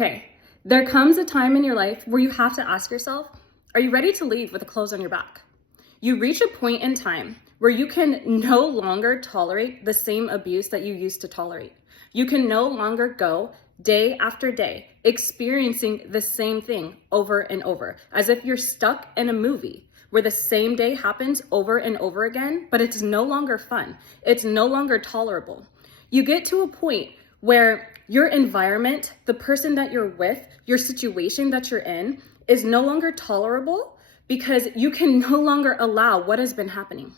Okay, there comes a time in your life where you have to ask yourself, are you ready to leave with the clothes on your back? You reach a point in time where you can no longer tolerate the same abuse that you used to tolerate. You can no longer go day after day experiencing the same thing over and over, as if you're stuck in a movie where the same day happens over and over again, but it's no longer fun. It's no longer tolerable. You get to a point where your environment, the person that you're with, your situation that you're in is no longer tolerable because you can no longer allow what has been happening.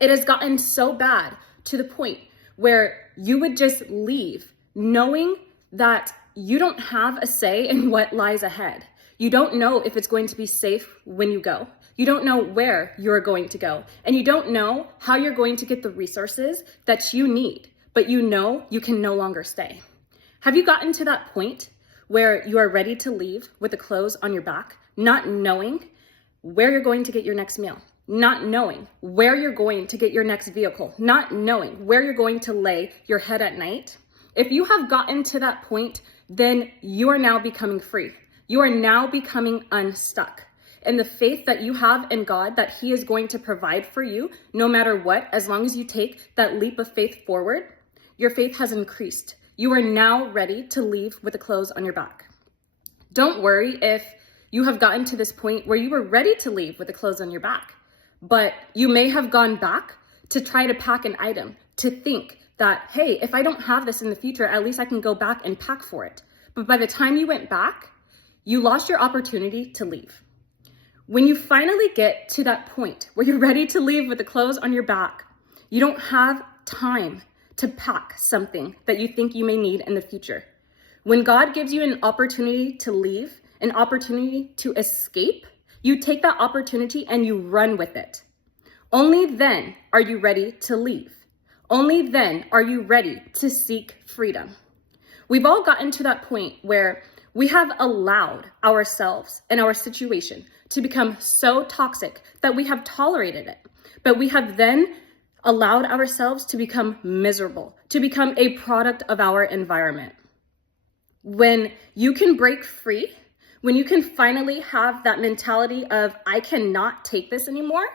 It has gotten so bad to the point where you would just leave knowing that you don't have a say in what lies ahead. You don't know if it's going to be safe when you go. You don't know where you're going to go. And you don't know how you're going to get the resources that you need, but you know you can no longer stay. Have you gotten to that point where you are ready to leave with the clothes on your back, not knowing where you're going to get your next meal, not knowing where you're going to get your next vehicle, not knowing where you're going to lay your head at night? If you have gotten to that point, then you are now becoming free. You are now becoming unstuck. And the faith that you have in God, that He is going to provide for you, no matter what, as long as you take that leap of faith forward, your faith has increased. You are now ready to leave with the clothes on your back. Don't worry if you have gotten to this point where you were ready to leave with the clothes on your back, but you may have gone back to try to pack an item, to think that, hey, if I don't have this in the future, at least I can go back and pack for it. But by the time you went back, you lost your opportunity to leave. When you finally get to that point where you're ready to leave with the clothes on your back, you don't have time to pack something that you think you may need in the future. When God gives you an opportunity to leave, an opportunity to escape, you take that opportunity and you run with it. Only then are you ready to leave. Only then are you ready to seek freedom. We've all gotten to that point where we have allowed ourselves and our situation to become so toxic that we have tolerated it, but we have then allowed ourselves to become miserable, to become a product of our environment. When you can break free, when you can finally have that mentality of, I cannot take this anymore,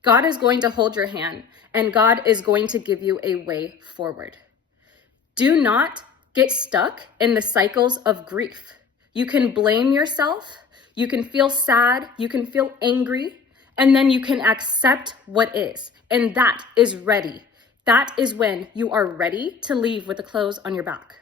God is going to hold your hand and God is going to give you a way forward. Do not get stuck in the cycles of grief. You can blame yourself, you can feel sad, you can feel angry, and then you can accept what is. And that is ready. That is when you are ready to leave with the clothes on your back.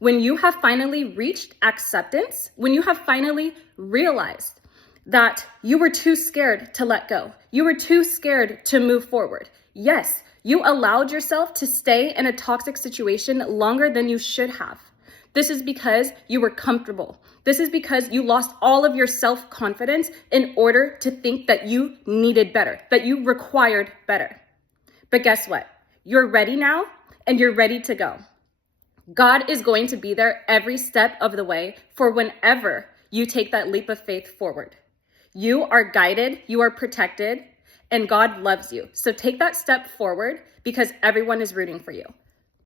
When you have finally reached acceptance, when you have finally realized that you were too scared to let go, you were too scared to move forward. Yes, you allowed yourself to stay in a toxic situation longer than you should have. This is because you were comfortable. This is because you lost all of your self-confidence in order to think that you needed better, that you required better. But guess what? You're ready now and you're ready to go. God is going to be there every step of the way for whenever you take that leap of faith forward. You are guided, you are protected, and God loves you. So take that step forward because everyone is rooting for you.